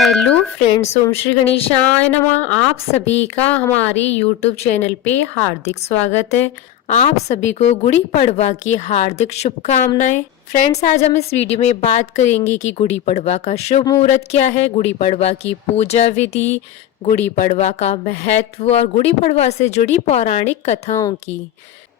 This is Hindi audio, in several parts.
हेलो फ्रेंड्स, ओम श्री गणेशाय नमः। आप सभी का हमारे यूट्यूब चैनल पे हार्दिक स्वागत है। आप सभी को गुड़ी पड़वा की हार्दिक शुभकामनाएं। फ्रेंड्स, आज हम इस वीडियो में बात करेंगे कि गुड़ी पड़वा का शुभ मुहूर्त क्या है, गुड़ी पड़वा की पूजा विधि, गुड़ी पड़वा का महत्व और गुड़ी पड़वा से जुड़ी पौराणिक कथाओं की।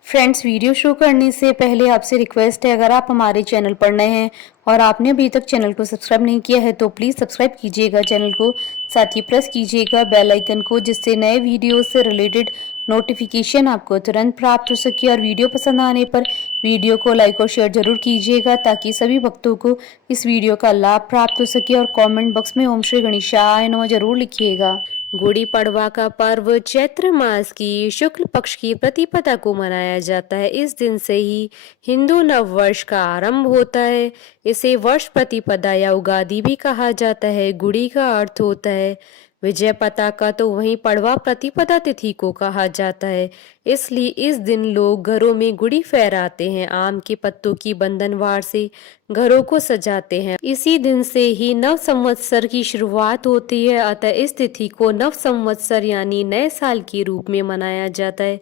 फ्रेंड्स, वीडियो शुरू करने से पहले आपसे रिक्वेस्ट है, अगर आप हमारे चैनल पर नए हैं और आपने अभी तक चैनल को सब्सक्राइब नहीं किया है तो प्लीज़ सब्सक्राइब कीजिएगा चैनल को, साथ ही प्रेस कीजिएगा बेल आइकन को, जिससे नए वीडियो से रिलेटेड नोटिफिकेशन आपको तुरंत प्राप्त हो सके। और वीडियो पसंद आने पर वीडियो को लाइक और शेयर जरूर कीजिएगा ताकि सभी भक्तों को इस वीडियो का लाभ प्राप्त हो सके। और कमेंट बॉक्स में ओम श्री गणेशाय नमः जरूर लिखिएगा। गुड़ी पड़वा का पर्व चैत्र मास की शुक्ल पक्ष की प्रतिपदा को मनाया जाता है। इस दिन से ही हिंदू नव वर्ष का आरंभ होता है। इसे वर्ष प्रतिपदा या उगादि भी कहा जाता है। गुड़ी का अर्थ होता है विजय पताका, तो वहीं पड़वा प्रतिपदा तिथि को कहा जाता है। इसलिए इस दिन लोग घरों में गुड़ी फहराते हैं, आम के पत्तों की बंधनवार से घरों को सजाते हैं। इसी दिन से ही नव संवत्सर की शुरुआत होती है, अतः इस तिथि को नव संवत्सर यानी नए साल के रूप में मनाया जाता है।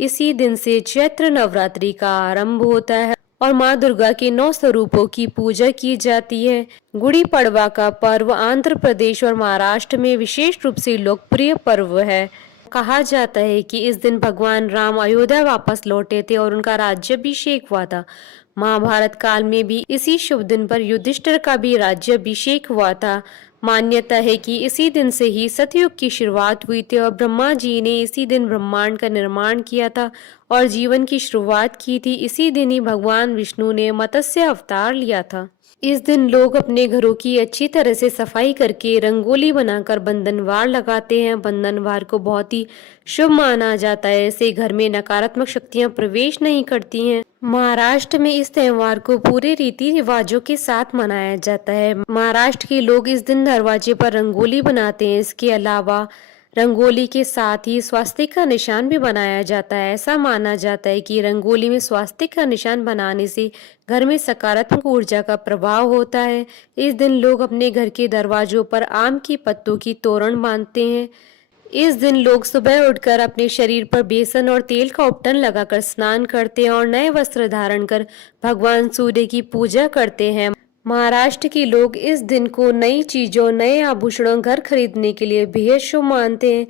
इसी दिन से चैत्र नवरात्रि का आरंभ होता है और माँ दुर्गा के 9 स्वरूपों की पूजा की जाती है। गुड़ी पड़वा का पर्व आंध्र प्रदेश और महाराष्ट्र में विशेष रूप से लोकप्रिय पर्व है। कहा जाता है कि इस दिन भगवान राम अयोध्या वापस लौटे थे और उनका राज्याभिषेक हुआ था। महाभारत काल में भी इसी शुभ दिन पर युधिष्ठिर का भी राज्याभिषेक हुआ था। मान्यता है कि इसी दिन से ही सतयुग की शुरुआत हुई थी और ब्रह्मा जी ने इसी दिन ब्रह्मांड का निर्माण किया था और जीवन की शुरुआत की थी। इसी दिन ही भगवान विष्णु ने मत्स्य अवतार लिया था। इस दिन लोग अपने घरों की अच्छी तरह से सफाई करके रंगोली बनाकर बंधनवार लगाते हैं। बंधनवार को बहुत ही शुभ माना जाता है। ऐसे घर में नकारात्मक शक्तियां प्रवेश नहीं करती हैं। महाराष्ट्र में इस त्योहार को पूरे रीति रिवाजों के साथ मनाया जाता है। महाराष्ट्र के लोग इस दिन दरवाजे पर रंगोली बनाते हैं। इसके अलावा रंगोली के साथ ही स्वास्तिक का निशान भी बनाया जाता है। ऐसा माना जाता है कि रंगोली में स्वास्तिक का निशान बनाने से घर में सकारात्मक ऊर्जा का प्रभाव होता है। इस दिन लोग अपने घर के दरवाजों पर आम की पत्तों की तोरण बांधते हैं। इस दिन लोग सुबह उठकर अपने शरीर पर बेसन और तेल का उपटन लगाकर स्नान करते हैं और नए वस्त्र धारण कर भगवान सूर्य की पूजा करते हैं। महाराष्ट्र के लोग इस दिन को नई चीजों, नए आभूषणों, घर खरीदने के लिए बेहद शुभ मानते हैं।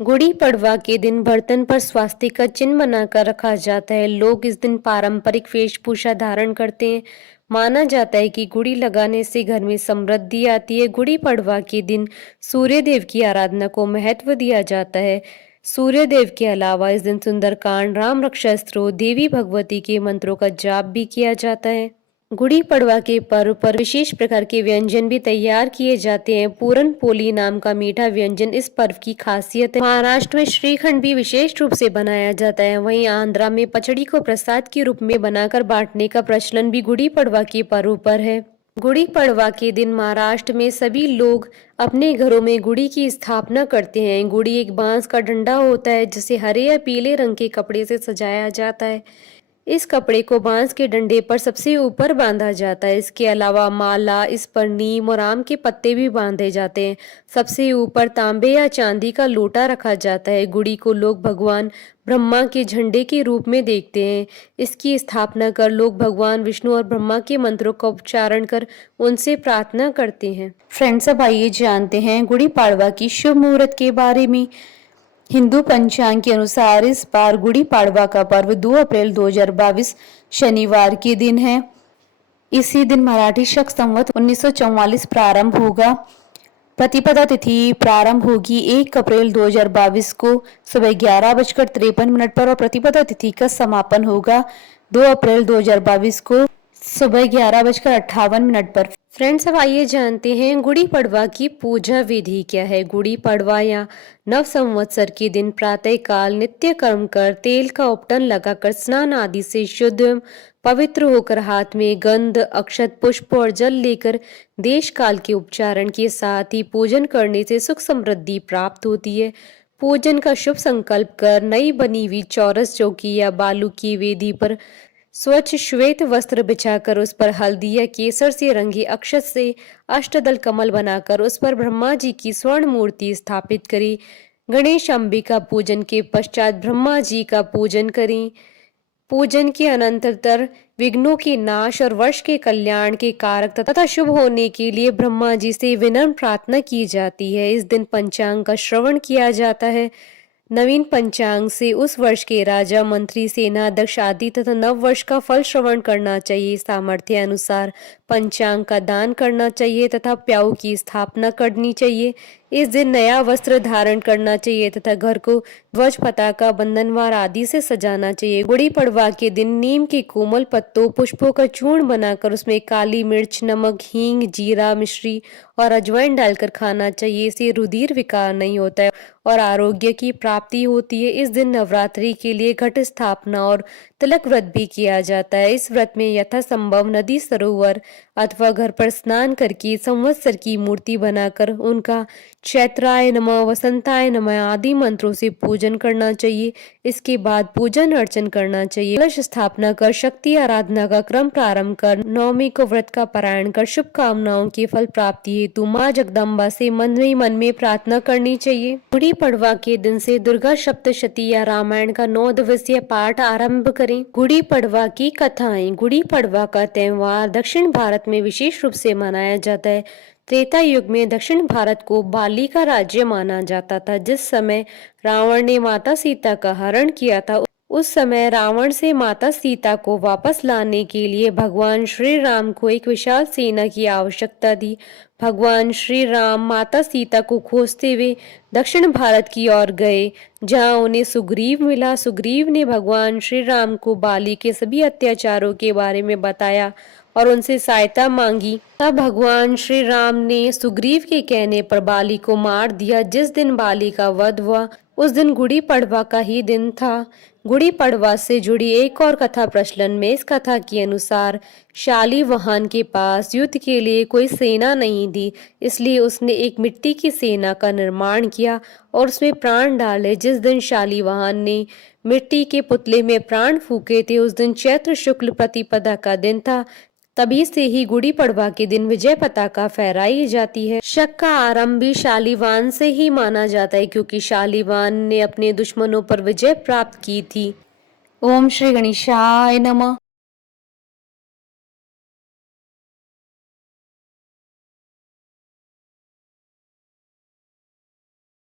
गुड़ी पड़वा के दिन बर्तन पर स्वास्तिक का चिन्ह बनाकर रखा जाता है। लोग इस दिन पारंपरिक वेशभूषा धारण करते हैं। माना जाता है कि गुड़ी लगाने से घर में समृद्धि आती है। गुड़ी पड़वा के दिन सूर्य देव की आराधना को महत्व दिया जाता है। सूर्य देव के अलावा इस दिन सुंदरकांड, राम रक्षा स्तोत्र, देवी भगवती के मंत्रों का जाप भी किया जाता है। गुड़ी पड़वा के पर्व पर विशेष प्रकार के व्यंजन भी तैयार किए जाते हैं। पूरन पोली नाम का मीठा व्यंजन इस पर्व की खासियत है। महाराष्ट्र में श्रीखंड भी विशेष रूप से बनाया जाता है। वहीं आंध्रा में पचड़ी को प्रसाद के रूप में बनाकर बांटने का प्रचलन भी गुड़ी पड़वा के पर्व पर है। गुड़ी पड़वा के दिन महाराष्ट्र में सभी लोग अपने घरों में गुड़ी की स्थापना करते हैं। गुड़ी एक बांस का डंडा होता है जिसे हरे या पीले रंग के कपड़े से सजाया जाता है। इस कपड़े को बांस के डंडे पर सबसे ऊपर बांधा जाता है। इसके अलावा माला, इस पर नीम और आम के पत्ते भी बांधे जाते हैं। सबसे ऊपर तांबे या चांदी का लोटा रखा जाता है। गुड़ी को लोग भगवान ब्रह्मा के झंडे के रूप में देखते हैं। इसकी स्थापना कर लोग भगवान विष्णु और ब्रह्मा के मंत्रों का उच्चारण कर उनसे प्रार्थना करते हैं। फ्रेंड्स, अब आइए जानते हैं गुड़ी पड़वा की शुभ मुहूर्त के बारे में। हिंदू पंचांग के अनुसार इस बार गुड़ी पड़वा का पर्व 2 अप्रैल 2022 शनिवार के दिन है। इसी दिन मराठी शक संवत 1944 प्रारंभ होगा। प्रतिपदा तिथि प्रारंभ होगी 1 अप्रैल 2022 को सुबह 11:53 पर और प्रतिपदा तिथि का समापन होगा 2 अप्रैल 2022 को सुबह 11:58 पर। फ्रेंड्स, अब आइए जानते हैं गुड़ी पड़वा की पूजा विधि क्या है। गुड़ी पड़वा या नव संवत्सर के दिन प्रातः काल नित्य कर्म कर तेल का उपटन लगाकर स्नान आदि से शुद्ध एवं पवित्र होकर हाथ में गंध, अक्षत, पुष्प और जल लेकर देश काल के उपचारण के साथ ही पूजन करने से सुख समृद्धि प्राप्त होती है। पूजन का शुभ संकल्प कर नई बनी हुई चौरस चौकी या बालू की वेदी पर स्वच्छ श्वेत वस्त्र बिछाकर उस पर हल्दी या केसर से रंगी अक्षत से अष्टदल कमल बनाकर उस पर ब्रह्मा जी की स्वर्ण मूर्ति स्थापित करी। गणेश अंबिका पूजन के पश्चात ब्रह्मा जी का पूजन करें। पूजन के अनंतर विघ्नों के नाश और वर्ष के कल्याण के कारक तथा शुभ होने के लिए ब्रह्मा जी से विनम्र प्रार्थना की जाती है। इस दिन पंचांग का श्रवण किया जाता है। नवीन पंचांग से उस वर्ष के राजा, मंत्री, सेना अध्यक्ष आदि तथा नव वर्ष का फल श्रवण करना चाहिए। सामर्थ्य अनुसार पंचांग का दान करना चाहिए तथा प्याऊ की स्थापना करनी चाहिए। इस दिन नया वस्त्र धारण करना चाहिए तथा घर को ध्वज, पताका, बंधनवार आदि से सजाना चाहिए। गुड़ी पड़वा के दिन नीम के कोमल पत्तों, पुष्पों का चूर्ण बनाकर उसमें काली मिर्च, नमक, हींग, जीरा, मिश्री और अजवाइन डालकर खाना चाहिए। इससे रुधिर विकार नहीं होता है और आरोग्य की प्राप्ति होती है। इस दिन नवरात्रि के लिए घट स्थापना और तिलक व्रत भी किया जाता है। इस व्रत में यथासंभव नदी, सरोवर अथवा घर पर स्नान करके संवत्सर की मूर्ति बनाकर उनका चैत्राय नमः, वसंताय नमः आदि मंत्रों से पूजन करना चाहिए। इसके बाद पूजन अर्चन करना चाहिए। कलश स्थापना कर शक्ति आराधना का क्रम प्रारंभ कर नवमी को व्रत का पारायण कर शुभकामनाओं की फल प्राप्ति हेतु माँ जगदम्बा से मन में प्रार्थना करनी चाहिए। गुड़ी पड़वा के दिन से दुर्गा सप्तशती या रामायण का 9 दिवसीय पाठ आरंभ करें। गुड़ी पड़वा की कथाएं। गुड़ी पड़वा का त्योहार दक्षिण भारत में विशेष रूप से मनाया जाता है। त्रेता युग में दक्षिण भारत को बाली का राज्य माना जाता था। जिस समय रावण ने माता सीता का हरण किया था, उस समय रावण से माता सीता को वापस लाने के लिए भगवान श्री राम को एक विशाल सेना की आवश्यकता थी। भगवान श्री राम माता सीता को खोजते हुए दक्षिण भारत की ओर गए, जहां उन्हें सुग्रीव मिला। सुग्रीव ने भगवान श्री राम को बाली के सभी अत्याचारों के बारे में बताया और उनसे सहायता मांगी। तब भगवान श्री राम ने सुग्रीव के कहने पर बाली को मार दिया। जिस दिन बाली का वध हुआ उस दिन गुड़ी पड़वा का ही दिन था। गुड़ी पड़वा से जुड़ी एक और कथा प्रचलन में। इस कथा के अनुसार शालीवाहन के पास युद्ध के लिए कोई सेना नहीं थी, इसलिए उसने एक मिट्टी की सेना का निर्माण किया और उसमें प्राण डाले। जिस दिन शालीवाहन ने मिट्टी के पुतले में प्राण फूके थे, उस दिन चैत्र शुक्ल प्रतिपदा का दिन था। तभी से ही गुड़ी पड़वा के दिन विजय पताका फहराई जाती है। शक का आरंभ भी शालीवान से ही माना जाता है, क्योंकि शालीवान ने अपने दुश्मनों पर विजय प्राप्त की थी। ओम श्री गणेशाय नमः।